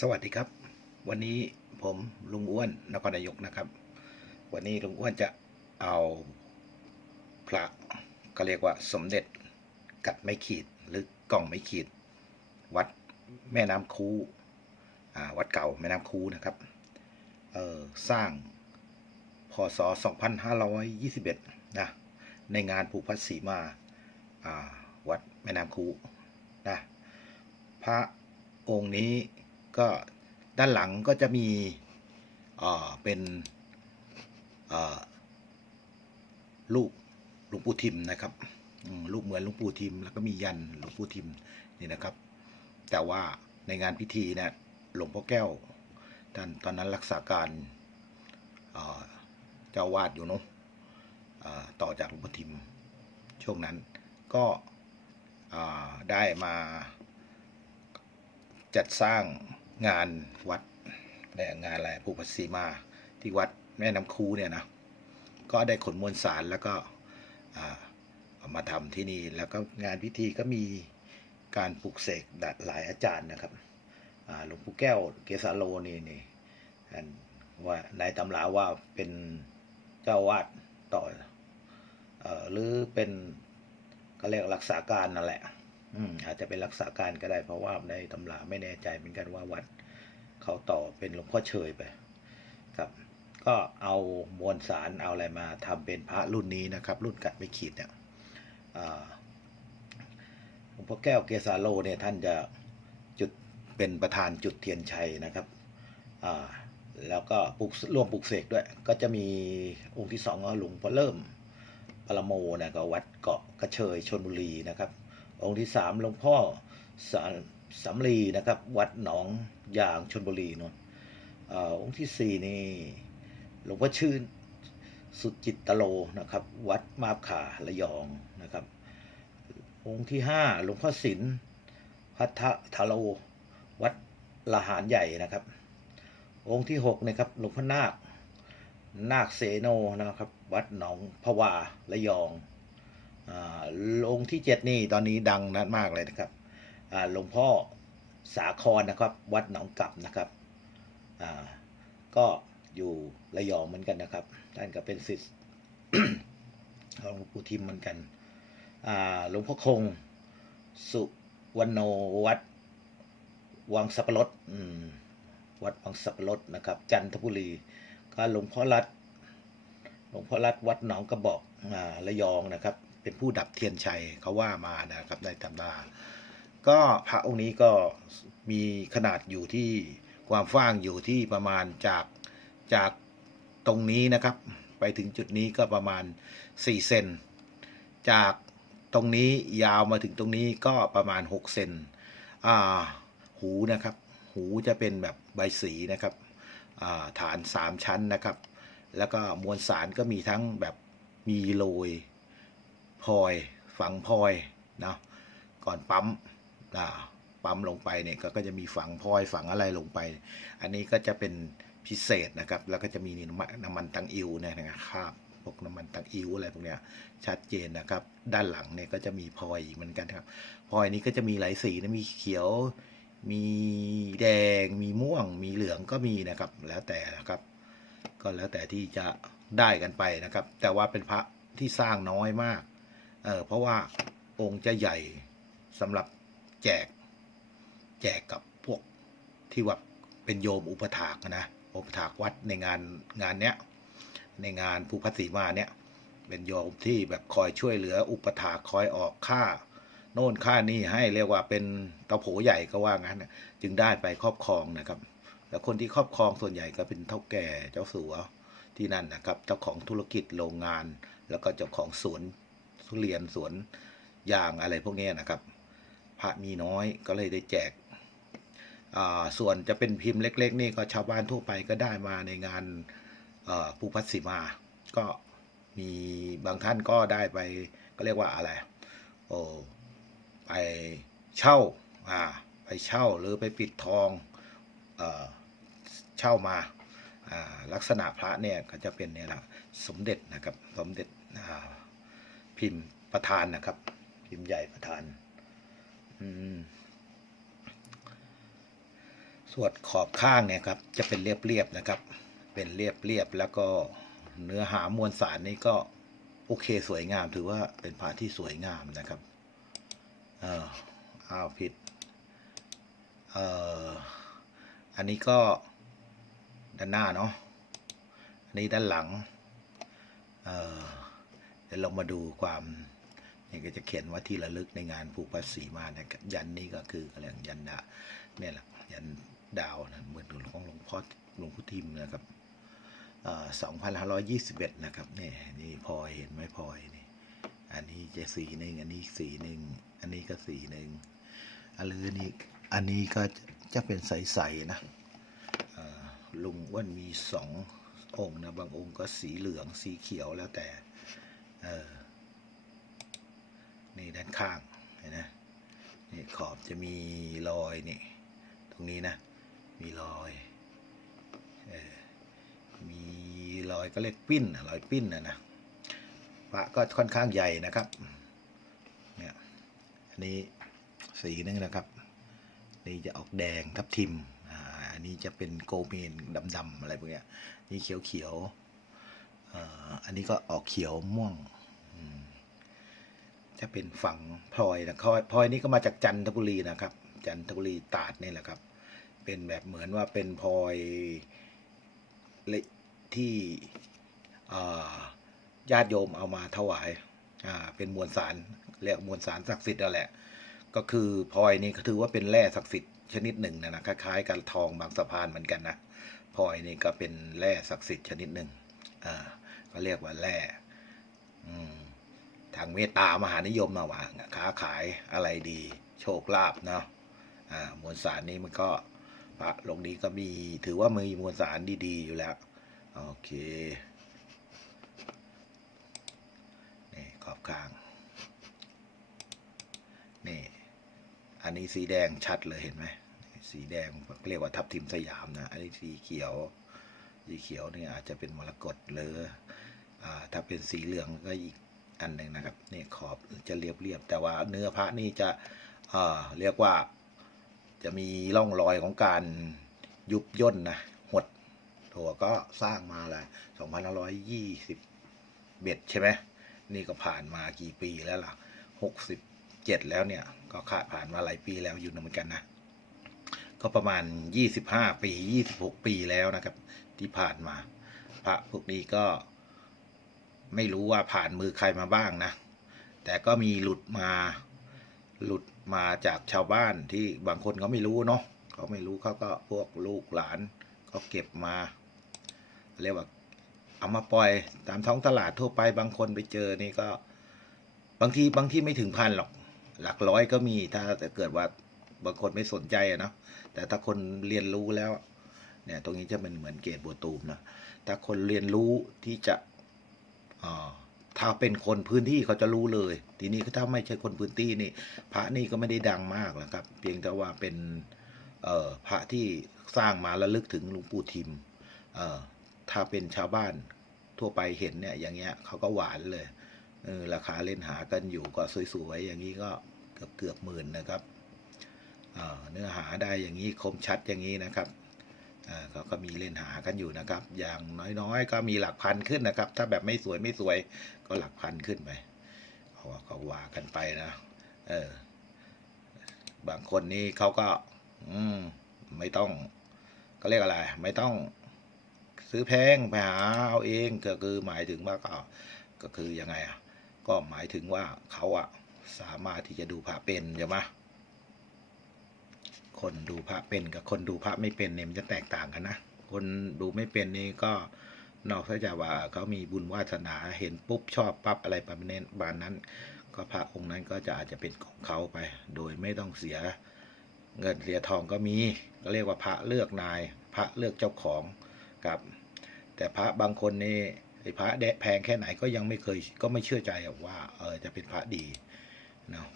สวัสดีครับ วันนี้ผมลุงอ้วนนครนายกนะครับ วันนี้ลุงอ้วนจะเอาพระก็เรียกว่าสมเด็จกัดไม่ขีดหรือกล่องไม่ขีด วัดแม่น้ำคูวัดเก่าแม่น้ำคูนะครับออสร้างพศ 2521 นะในงานผูกพัดสีมาาวัดแม่น้ำคูนะพระองค์นี้ ก็ด้านหลังก็จะมีเป็นเอ่อรูปหลวงปู่ทิมนะครับอืมรูปเหมือนหลวงปู่ทิม แล้วก็มียันหลวงปู่ทิมนี่นะครับ แต่ว่าในงานพิธีเนี่ยหลวงพ่อแก้วท่านตอนนั้นรักษาการเจ้าวาดอยู่เนาะต่อจากหลวงพ่อทิมช่วงนั้นก็ได้มาจัดสร้าง งานวัดและงานอะไรภูปัสสีมาที่วัดแม่น้ำคูเนี่ยนะก็ได้ขนมวลสารแล้วก็ามาทำที่นี่แล้วก็งานพิธีก็มีการปลุกเสกหลายอาจารย์นะครับหลวงปู่แก้วเกสาโลนี่นี่ว่าในตำราว่าเป็นเจ้าวาดต่ออหรือเป็นก็เรียกรักษาการนั่นแหละ อืมอาจจะเป็นรักษาการก็ได้เพราะว่าในตำราไม่แน่ใจเหมือนกันว่าวัดเขาต่อเป็นหลวงพ่อเชยไปครับ ก็เอามวลสารเอาอะไรมาทำเป็นพระรุ่นนี้นะครับ รุ่นกัดไม่ขีดเนี่ยหลวงพ่อแก้วเกสาโลเนี่ยท่านจะจุดเป็นประธานจุดเทียนชัยนะครับอ่าแล้วก็ปลุกร่วมปลุกเสกด้วย ก็จะมีองค์ที่สองหลวงพ่อเริ่มปรโมนะก็วัดเกาะกระเชยชนบุรีนะครับ องค์ที่สามหลวงพ่อสาสำลีนะครับ วัดหนองยางชนบุรีนนเอ่อองค์ที่สี่นี่หลวงพ่อชื่นสุจิตตโลนะครับ วัดมาบขาระยองนะครับ องค์ที่ห้าหลวงพ่อศิลป์พัทธทาโลวัดละหารใหญ่นะครับ องค์ที่หกนะครับหลวงพ่อนาคนาคเสโนนะครับ วัดหนองพวาระยอง องค์ที่เจ็ดนี่ตอนนี้ดังนัดมากเลยนะครับหลวงพ่อสาครนะครับ วัดหนองกลับนะครับก็อยู่ระยองเหมือนกันนะครับท่านก็เป็นศิษย์ของหลวงปู่ทิมเหมือนกันหลวงพ่อคงสุวรรณโนวัดวังสับปะรดวัดวังสับปะรดนะครับ จันทบุรีก็หลวงพ่อรัตน์หลวงพ่อรัตน์วัดหนองกระบอกอระยองนะครับ เป็นผู้ดับเทียนชัยเขาว่ามานะครับในตำราก็พระองค์นี้ก็มีขนาดอยู่ที่ความฟ้างอยู่ที่ประมาณจากจากตรงนี้นะครับ ไปถึงจุดนี้ก็ประมาณ 4 เซนจากตรงนี้ยาวมาถึงตรงนี้ก็ประมาณ 6 เซนอ่าหูนะครับ หูจะเป็นแบบใบสีนะครับาฐาน 3 ชั้นนะครับ แล้วก็มวลสารก็มีทั้งแบบมีโรย พลอยฝังพลอยนะก่อนปั๊มอ่าปั๊มลงไปเนี่ยก็จะมีฝังพลอยฝังอะไรลงไป อันนี้ก็จะเป็นพิเศษนะครับ แล้วก็จะมีน้ำมันตังอิวเนยนะครับพวกน้ำมันตังอิวอะไรพวกเนี้ยชัดเจนนะครับ ด้านหลังเนี่ยก็จะมีพลอยเหมือนกันครับพลอยนี้ก็จะมีหลายสีนะมีเขียว มีแดง มีม่วง มีเหลืองก็มีนะครับ แล้วแต่นะครับ ก็แล้วแต่ที่จะได้กันไปนะครับ แต่ว่าเป็นพระที่สร้างน้อยมาก เออเพราะว่าองค์จะใหญ่สำหรับแจกแจกกับพวกที่ว่าเป็นโยมอุปถากนะอุปถากวัดในงานงานเนี้ยในงานภูพัสีมาเนี้ยเป็นโยมที่แบบคอยช่วยเหลืออุปถากคอยออกค่าโน่นค่านี่ให้เรียกว่าเป็นตาโผใหญ่ก็ว่างั้นจึงได้ไปครอบครองนะครับ แล้วคนที่ครอบครองส่วนใหญ่ก็เป็นเท่าแก่เจ้าสัวที่นั่นนะครับ เจ้าของธุรกิจโรงงาน แล้วก็เจ้าของสวน ทุเรียนสวนยางอะไรพวกนี้นะครับ พระมีน้อยก็เลยได้แจก ส่วนจะเป็นพิมพ์เล็ก ๆ นี่ก็ชาวบ้านทั่วไปก็ได้มาในงานภูพัทสีมา ก็มีบางท่านก็ได้ไปก็เรียกว่าอะไรโอ้ไปเช่าอ่าไปเช่าหรือไปปิดทองเอเช่ามาาลักษณะพระเนี่ยก็จะเป็นเนี่ยนะสมเด็จนะครับสมเด็จอ่า พิมพ์ประธานนะครับ พิมพ์ใหญ่ประธานส่วนขอบข้างเนี่ยครับจะเป็นเรียบๆนะครับ เป็นเรียบๆแล้วก็เนื้อหามวลสารนี่ก็โอเคสวยงาม ถือว่าเป็นพระที่สวยงามนะครับเอออ้าวผิดเอออันนี้ก็ด้านหน้าเนาะอันนี้ด้านหลังเออ ดี๋ยวเรามาดูความนี่ก็จะเขียนว่าที่ระลึกในงานผูกพัดสีมานะยันนี้ก็คืออะไรอย่างยันดาเนี่ยแหละยันดาวนะเหมือนของหลวงพ่อหลวงพ่อทิมนะครับสองพันห้าร้อยยี่สิบเอ็ดนะครับนี่นี่พลอยเห็นไหมพลอยนี่อันนี้จะสีหนึ่งอันนี้สีหนึ่งอันนี้ก็สีหนึ่งอันลือนี่อันนี้ก็จะเป็นใสๆนะลุงอ้วนมีสององค์นะบางองค์ก็สีเหลืองสีเขียวแล้วแต่ เออ นี่ด้านข้างเห็นไหมนี่ขอบจะมีรอยนี่ ตรงนี้นะ มีรอย เออ มีรอยก็เรียกปิ้นรอยปิ้นนะนะพระก็ค่อนข้างใหญ่นะครับ เนี่ยอันนี้สีนึงนะครับ นี่จะออกแดงทับทิม อ่า อันนี้จะเป็นโกเมนดำๆอะไรพวกเนี้ย นี่เขียวเขียวๆ อันนี้ก็ออกเขียวม่วงอืมจะเป็นฝั่งพลอยนะพลอยพลอยนี่ก็มาจากจันทบุรีนะครับ จันทบุรีตาดนี่แหละครับ เป็นแบบเหมือนว่าเป็นพลอยที่ญาติโยมเอามาถวายเป็นมวลสารเรียกมวลสารศักดิ์สิทธิ์นั่นแหละ ก็คือพลอยนี่ก็ถือว่าเป็นแร่ศักดิ์สิทธิ์ชนิดหนึ่งนะนะคล้ายๆกับทองบางสะพานเหมือนกันนะพลอยนี่ก็เป็นแร่ศักดิ์สิทธิ์ชนิดหนึ่งอ่า ก็เรียกว่าแร่ทางเมตตามหานิยมนะว่าค้าขายอะไรดี โชคลาภเนาะอ่ามวลสารนี้มันก็พระลงนี้ก็มีถือว่ามีมวลสารดีๆอยู่แล้ว โอเคนี่ขอบข้างนี่อันนี้สีแดงชัดเลยเห็นไหมสีแดงเรียกว่าทับทิมสยามนะ อันนี้สีเขียว สีเขียวนี่อาจจะเป็นมรกตหรือ ถ้าเป็นสีเหลืองก็อีกอันหนึ่งนะครับนี่ขอบจะเรียบๆแต่ว่าเนื้อพระนี่จะเรียกว่าจะมีร่องรอยของการยุบย่นนะหดถั่วก็สร้างมาละสองพันร้อยยี่สิบเบ็ดใช่ไหมนี่ก็ผ่านมากี่ปีแล้วล่ะหกสิบเจ็ดแล้วเนี่ย ก็ขาดผ่านมาหลายปีแล้วอยู่นเหมือนกันนะ ก็ประมาณยี่สิบห้าปียี่สิบหกปีแล้วนะครับ ที่ผ่านมา พระพวกนี้ก็ ไม่รู้ว่าผ่านมือใครมาบ้างนะ แต่ก็มีหลุดมาหลุดมาจากชาวบ้านที่บางคนเขาไม่รู้เนาะเขาไม่รู้เขาก็พวกลูกหลานเขาเก็บมา เรียกว่า เอามาปล่อยตามท้องตลาดทั่วไปบางคนไปเจอนี่ก็ บางทีบางที่ไม่ถึงพันหรอก หลักร้อยก็มีถ้าแต่เกิดว่าบางคนไม่สนใจอะนะแต่ถ้าคนเรียนรู้แล้ว เนี่ย ตรงนี้จะเป็นเหมือนเกตบัวตูมนะถ้าคนเรียนรู้ที่จะ ถ้าเป็นคนพื้นที่เขาจะรู้เลย ทีนี้ถ้าไม่ใช่คนพื้นที่นี่ พระนี่ก็ไม่ได้ดังมากหรอกครับ เพียงแต่ว่าเป็นพระที่สร้างมาระลึกถึงหลวงปู่ทิมถ้าเป็นชาวบ้านทั่วไปเห็นเนี่ยอย่างเงี้ยเขาก็หวานเลยเออราคาเล่นหากันอยู่ก็สวยๆอย่างนี้ก็เกือบเกือบหมื่นนะครับเเนื้อหาได้อย่างนี้คมชัดอย่างนี้นะครับ เขาก็มีเล่นหากันอยู่นะครับ อย่างน้อยๆ ก็มีหลักพันขึ้นนะครับ ถ้าแบบไม่สวยไม่สวยก็หลักพันขึ้นไปเขาว่าเขาว่ากันไปนะ เออ บางคนนี่เขาก็ อืม ไม่ต้อง ก็เรียกอะไร ไม่ต้อง ซื้อแพงไปหาเอาเองก็คือหมายถึงว่าก็ ก็คือยังไงอะ ก็หมายถึงว่าเขาอะ สามารถที่จะดูพระเป็นใช่ไหม คนดูพระเป็นกับคนดูพระไม่เป็นเนี่ยมันจะแตกต่างกันนะ คนดูไม่เป็นนี่ก็นอกจากว่าเขามีบุญวาสนาเห็นปุ๊บชอบปั๊บอะไรประมาณนั้นบานนั้น ก็พระองค์นั้นก็จะอาจจะเป็นของเขาไป โดยไม่ต้องเสียเงินเสียทองก็มีก็เรียกว่าพระเลือกนาย พระเลือกเจ้าของครับ แต่พระบางคนนี่ไอ้พระแดะแพงแค่ไหนก็ยังไม่เคยก็ไม่เชื่อใจว่าเออจะเป็นพระดีเนาะ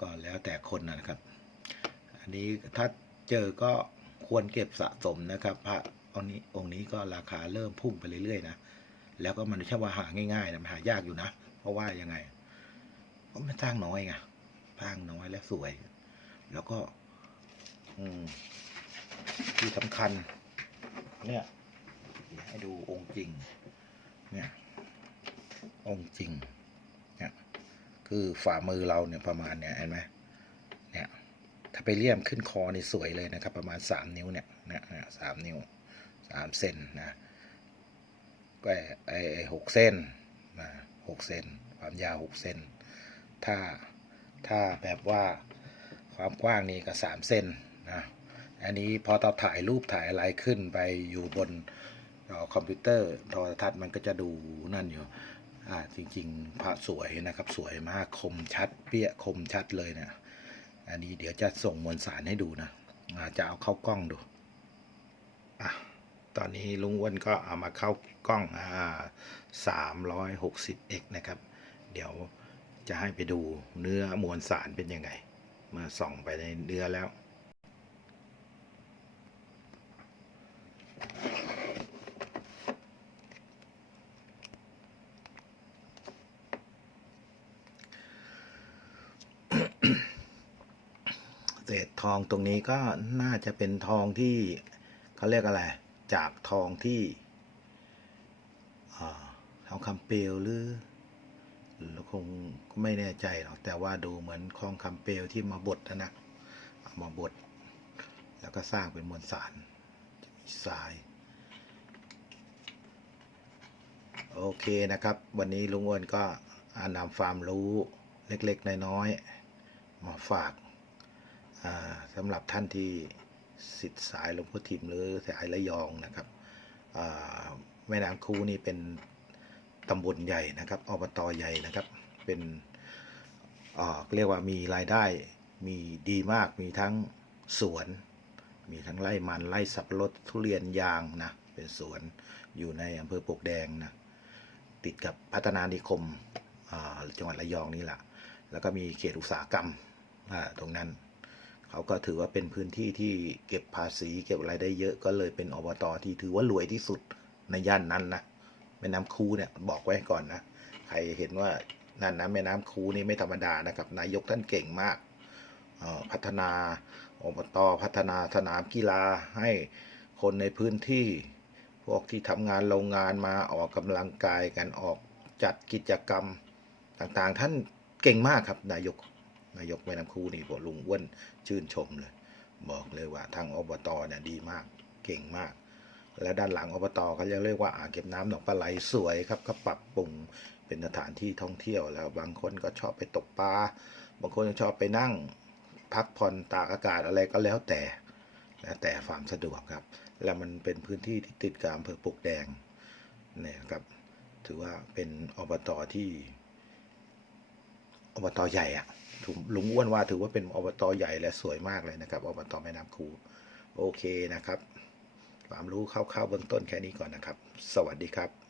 ก็แล้วแต่คนนะครับ อันนี้ถ้าเจอก็ควรเก็บสะสมนะครับ พระองค์นี้องค์นี้ก็ราคาเริ่มพุ่งไปเรื่อยๆนะแล้วก็มันไม่ใช่ว่าหาง่ายๆนะมันหายากอยู่นะ เพราะว่ายังไงเพราะมันสร้างน้อยไงสร้างน้อยและสวย แล้วก็ อืมที่สำคัญ เนี่ยให้ดูองค์จริง เนี่ย องค์จริง เนี่ย คือฝ่ามือเราเนี่ยประมาณเนี่ยเห็นไหม ถ้าไปเลี่ยมขึ้นคอนี่สวยเลยนะครับ ประมาณสามนิ้วเนี่ยนี่ยเนี่ยสามนิ้วสามเซนนะก็ไอ้หกเส้นนะหกเซนความยาวหกเซนถ้าถ้าแบบว่าความกว้างนี่ก็สามเซนนะอันนี้พอเราถ่ายรูปถ่ายอะไรขึ้นไปอยู่บนออคอมพิวเตอร์โทรทัศน์มันก็จะดูนั่นอยู่อ่าจริงๆพระสวยนะครับ สวยมากคมชัดเปี้ยคมชัดเลยเนะ อันนี้เดี๋ยวจะส่งมวลสารให้ดูนะอาจะเอาเข้ากล้องดูอะตอนนี้ลุงอ้วนก็เอามาเข้ากล้องอ่าสามร้อยหกสิบเอกนะครับ เดี๋ยวจะให้ไปดูเนื้อมวลสารเป็นยังไงเมื่อส่องไปในเนื้อแล้ว เศษ ทองตรงนี้ก็น่าจะเป็นทองที่เขาเรียกอะไร จากทองที่ทองคำเปลวหรือหรือคงไม่แน่ใจหรอกแต่ว่าดูเหมือนทองคำเปลวที่มาบดนะนะมาบดแล้วก็สร้างเป็นมวลสารมีทราย โอเคนะครับ วันนี้ลุงอ้วนก็นำความรู้เล็กๆ น้อยๆมาฝาก สำหรับท่านที่สิทธิ์สายหลวงพ่อทิมหรือสายระยองนะครับแม่น้ำคูนี่เป็นตำบลใหญ่นะครับอบตใหญ่นะครับเป็นเรียกว่ามีรายได้มีดีมากมีทั้งสวน มีทั้งไร่มันไร่สับปะรดทุเรียนยางนะเป็นสวนอยู่ในอำเภอปกแดงนะติดกับพัฒนานิคมจังหวัดระยองนี่แหละแล้วก็มีเขตอุตสาหกรรมตรงนั้น เขาก็ถือว่าเป็นพื้นที่ที่เก็บภาษีเก็บอะไรได้เยอะก็เลยเป็นอบตที่ถือว่ารวยที่สุดในย่านนั้นนะแม่น้ำคูเนี่ยบอกไว้ก่อนนะใครเห็นว่านั่นนะแม่น้ำคูนี่ไม่ธรรมดานะครับ นายกท่านเก่งมากออพัฒนาอบตพัฒนาสนามกีฬาให้คนในพื้นที่ พวกที่ทำงานโรงงานมาออกกำลังกายกันออกจัดกิจกรรมต่างๆ ท่านเก่งมากครับนายก นายกแม่น้ำคูนี่บอกลุงอ้วนชื่นชมเลย บอกเลยว่าทางอบตเนี่ยดีมากเก่งมาก และด้านหลังอบตเขาจะเรียกว่าอ่างเก็บน้ำหนองปลาไหลสวยครับก็ปรับปรุงเป็นสถานที่ท่องเที่ยวแล้วบางคนก็ชอบไปตกปลาบางคนก็ชอบไปนั่งพักผ่อนตากอากาศอะไรก็แล้วแต่แล้วแต่ความสะดวกครับ แล้วมันเป็นพื้นที่ที่ติดกับอำเภอปลวกแดงเนี่ยครับ ถือว่าเป็นอบตที่อบตใหญ่อะ ลุงอ้วนว่าถือว่าเป็นอบตใหญ่และสวยมากเลยนะครับอบตแม่น้ำคูโอเคนะครับ ความรู้คร่าวๆเบื้องต้นแค่นี้ก่อนนะครับ สวัสดีครับ